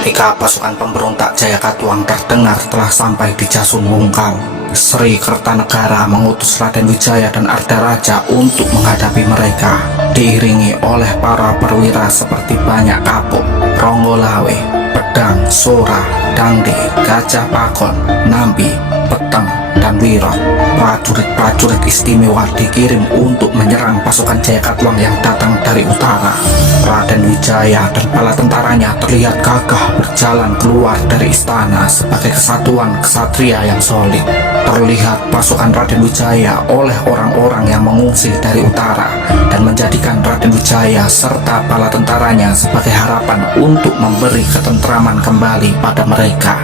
Ketika pasukan pemberontak Jayakatwang terdengar telah sampai di Jasun Wungkal, Sri Kertanegara mengutus Raden Wijaya dan Ardaraja untuk menghadapi mereka, diiringi oleh para perwira seperti Banyak Kapuk, Ronggolawe, Pedang, Sora, Dangdi, Gajah Pakon, Nambi, Peteng, dan Wirot. Prajurit-prajurit istimewa dikirim untuk menyerang pasukan Jayakatwang yang datang dari utara. Raden Wijaya dan bala tentaranya terlihat gagah berjalan keluar dari istana sebagai kesatuan kesatria yang solid. Terlihat pasukan Raden Wijaya oleh orang-orang yang mengungsi dari utara dan menjadikan Raden Wijaya serta bala tentaranya sebagai harapan untuk memberi ketentraman kembali pada mereka.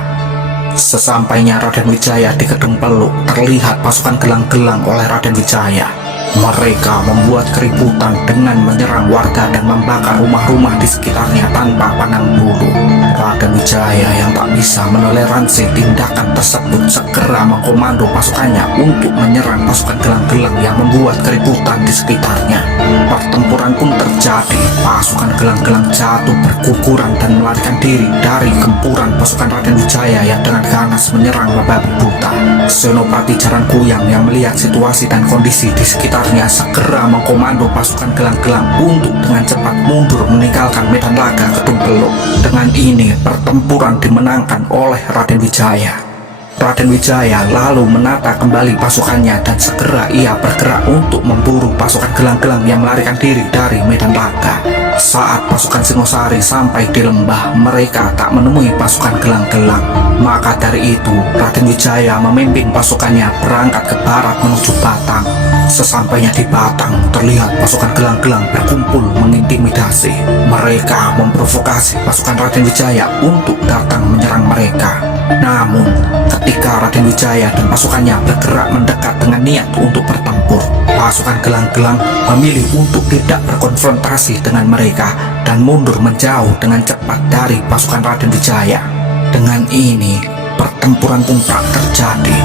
Sesampainya Raden Wijaya di Kedung Peluk, terlihat pasukan gelang-gelang oleh Raden Wijaya. Mereka membuat keributan dengan menyerang warga dan membakar rumah-rumah di sekitarnya tanpa pandang bulu. Raden Wijaya yang tak bisa menoleransi tindakan tersebut segera mengkomando pasukannya untuk menyerang pasukan gelang-gelang yang membuat keributan di sekitarnya. Pertempuran pun terjadi. Pasukan gelang-gelang jatuh berguguran dan melarikan diri dari gempuran pasukan Raden Wijaya yang dengan ganas menyerang membabi buta. Senopati Jarangkuyang yang melihat situasi dan kondisi di sekitarnya segera mengkomando pasukan gelang-gelang untuk dengan cepat mundur meninggalkan medan laga Kedung Peluk. Dengan ini pertempuran dimenangkan oleh Raden Wijaya. Raden Wijaya lalu menata kembali pasukannya dan segera ia bergerak untuk memburu pasukan gelang-gelang yang melarikan diri dari medan laga. Saat pasukan Singosari sampai di lembah, mereka tak menemui pasukan gelang-gelang. Maka dari itu, Raden Wijaya memimpin pasukannya berangkat ke barat menuju Batang. Sesampainya di Batang, terlihat pasukan gelang-gelang berkumpul mengintimidasi. Mereka memprovokasi pasukan Raden Wijaya untuk datang menyerang mereka. Namun, ketika Raden Wijaya dan pasukannya bergerak mendekat dengan niat untuk bertempur, pasukan gelang-gelang memilih untuk tidak berkonfrontasi dengan mereka dan mundur menjauh dengan cepat dari pasukan Raden Wijaya. Dengan ini, pertempuran pun tak terjadi.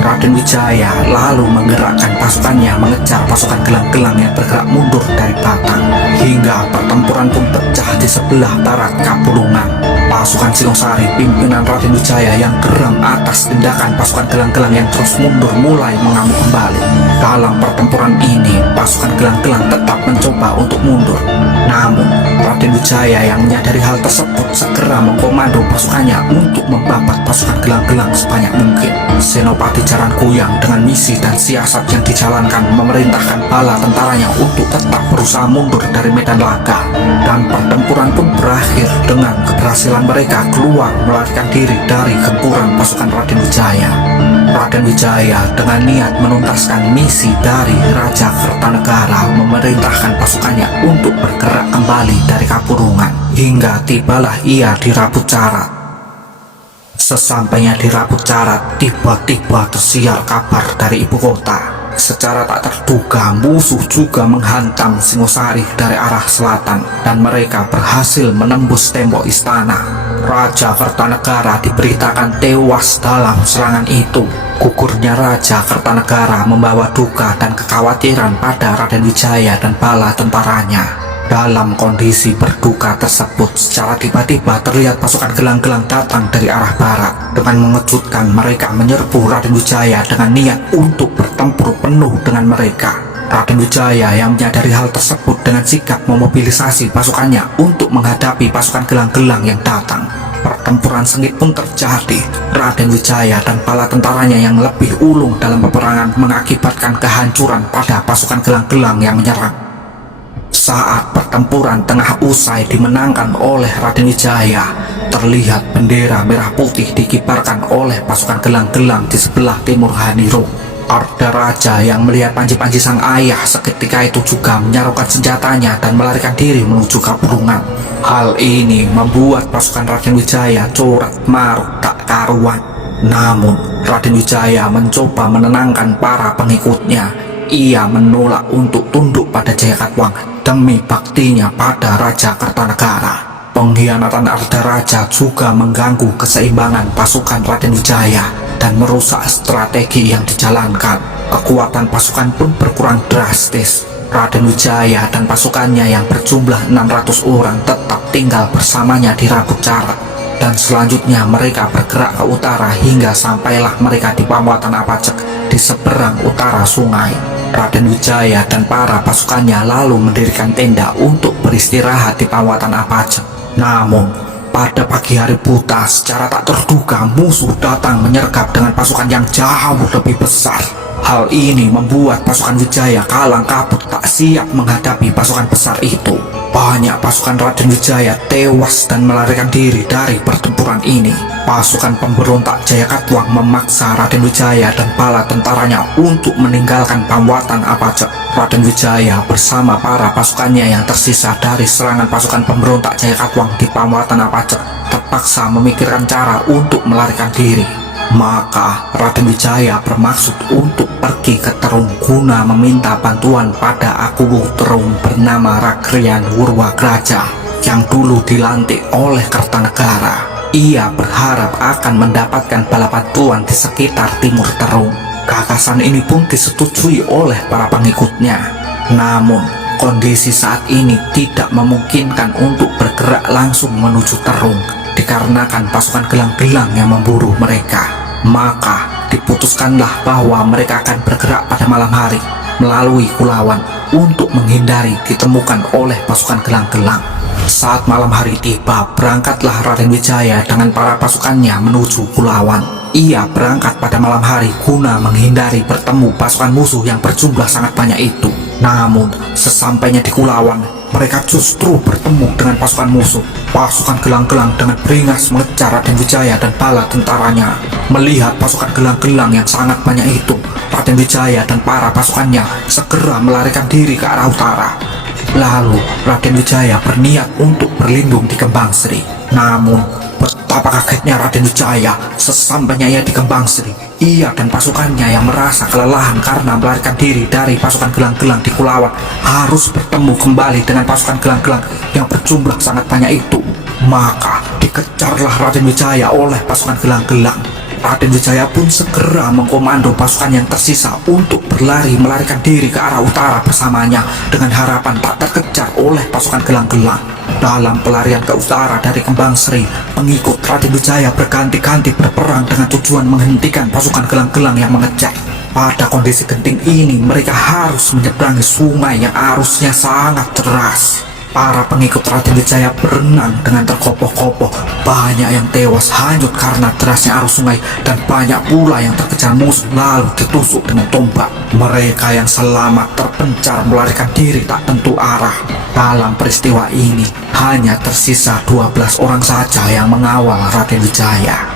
Raden Wijaya lalu menggerakkan pasukannya mengejar pasukan gelang-gelang yang bergerak mundur dari Batang, hingga pertempuran pun pecah di sebelah barat Kapulungan. Pasukan Singosari pimpinan Raden Wijaya yang geram atas tindakan pasukan gelang-gelang yang terus mundur mulai mengamuk kembali. Dalam pertempuran ini, pasukan gelang-gelang tetap mencoba untuk mundur. Namun, Raden Wijaya yang menyadari hal tersebut segera mengkomando pasukannya untuk membabat pasukan gelang-gelang sebanyak mungkin. Senopati Jarangkuyang dengan misi dan siasat yang dijalankan memerintahkan bala tentaranya untuk tetap berusaha mundur dari medan laga. Dan pertempuran pun berakhir dengan keberhasilan mereka keluar melarikan diri dari gempuran pasukan Raden Wijaya. Raden Wijaya dengan niat menuntaskan misi dari Raja Kertanegara memerintahkan pasukannya untuk bergerak kembali dari Kapurungan, hingga tibalah ia di Rabut Carat. Sesampainya di Rabut Carat, tiba-tiba tersiar kabar dari ibu kota. Secara tak terduga, musuh juga menghantam Singosari dari arah selatan dan mereka berhasil menembus tembok istana. Raja Kertanegara diberitakan tewas dalam serangan itu. Gugurnya Raja Kertanegara membawa duka dan kekhawatiran pada Raden Wijaya dan bala tentaranya. Dalam kondisi berduka tersebut, secara tiba-tiba terlihat pasukan gelang-gelang datang dari arah barat. Dengan mengejutkan, mereka menyerbu Raden Wijaya dengan niat untuk bertempur penuh dengan mereka. Raden Wijaya yang menyadari hal tersebut dengan sigap memobilisasi pasukannya untuk menghadapi pasukan gelang-gelang yang datang. Pertempuran sengit pun terjadi. Raden Wijaya dan bala tentaranya yang lebih ulung dalam peperangan mengakibatkan kehancuran pada pasukan gelang-gelang yang menyerang. Saat pertempuran tengah usai dimenangkan oleh Raden Wijaya, terlihat bendera merah putih dikibarkan oleh pasukan gelang-gelang di sebelah timur Haniro. Ardaraja yang melihat panji-panji sang ayah seketika itu juga menyarukan senjatanya dan melarikan diri menuju Kapurungan. Hal ini membuat pasukan Raden Wijaya corak maruk tak karuan. Namun, Raden Wijaya mencoba menenangkan para pengikutnya. Ia menolak untuk tunduk pada Jayakatwang demi baktinya pada Raja Kertanegara. Pengkhianatan Ardaraja juga mengganggu keseimbangan pasukan Raden Wijaya dan merusak strategi yang dijalankan. Kekuatan pasukan pun berkurang drastis. Raden Wijaya dan pasukannya yang berjumlah 600 orang tetap tinggal bersamanya di Rabut Carat. Dan selanjutnya mereka bergerak ke utara hingga sampailah mereka di Pamuatan Apacek di seberang utara sungai. Raden Wijaya dan para pasukannya lalu mendirikan tenda untuk beristirahat di Pamuatan Apacek. Namun pada pagi hari buta, secara tak terduga musuh datang menyergap dengan pasukan yang jauh lebih besar. Hal ini membuat pasukan Wijaya kalang kabut, tak siap menghadapi pasukan besar itu. Banyak pasukan Raden Wijaya tewas dan melarikan diri dari pertempuran ini. Pasukan pemberontak Jayakatwang memaksa Raden Wijaya dan bala tentaranya untuk meninggalkan Pamuatan Apacek. Raden Wijaya bersama para pasukannya yang tersisa dari serangan pasukan pemberontak Jayakatwang di Pamuatan Apacek terpaksa memikirkan cara untuk melarikan diri. Maka Raden Wijaya bermaksud untuk pergi ke Terung guna meminta bantuan pada Akuwu Terung bernama Ragrian Wurwagraja yang dulu dilantik oleh Kertanegara. Ia berharap akan mendapatkan bala bantuan di sekitar timur Terung. Gagasan ini pun disetujui oleh para pengikutnya. Namun kondisi saat ini tidak memungkinkan untuk bergerak langsung menuju Terung dikarenakan pasukan gelang-gelang yang memburu mereka. Maka diputuskanlah bahwa mereka akan bergerak pada malam hari melalui Kulawan untuk menghindari ditemukan oleh pasukan gelang-gelang. Saat malam hari tiba, berangkatlah Raden Wijaya dengan para pasukannya menuju Kulawan. Ia berangkat pada malam hari guna menghindari bertemu pasukan musuh yang berjumlah sangat banyak itu. Namun sesampainya di Kulawan, mereka justru bertemu dengan pasukan musuh. Pasukan gelang-gelang dengan beringas mengejar Raden Wijaya dan bala tentaranya. Melihat pasukan gelang-gelang yang sangat banyak itu, Raden Wijaya dan para pasukannya segera melarikan diri ke arah utara. Lalu Raden Wijaya berniat untuk berlindung di Kembang Sri. Namun betapa kagetnya Raden Wijaya sesampainya ia di Kembang Sri. Ia dan pasukannya yang merasa kelelahan karena melarikan diri dari pasukan gelang-gelang di Kulawan harus bertemu kembali dengan pasukan gelang-gelang yang berjumlah sangat banyak itu. Maka dikejarlah Raden Wijaya oleh pasukan gelang-gelang. Raden Wijaya pun segera mengkomando pasukan yang tersisa untuk berlari melarikan diri ke arah utara bersamanya dengan harapan tak terkejar oleh pasukan gelang-gelang. Dalam pelarian ke utara dari Kembang Sri, pengikut Raden Wijaya berganti-ganti berperang dengan tujuan menghentikan pasukan gelang-gelang yang mengejar. Pada kondisi genting ini, mereka harus menyeberangi sungai yang arusnya sangat deras. Para pengikut Raden Wijaya berenang dengan terkopoh-kopoh. Banyak yang tewas hanyut karena derasnya arus sungai, dan banyak pula yang terkejar musuh lalu ditusuk dengan tombak. Mereka yang selamat terpencar melarikan diri tak tentu arah. Dalam peristiwa ini hanya tersisa 12 orang saja yang mengawal Raden Wijaya.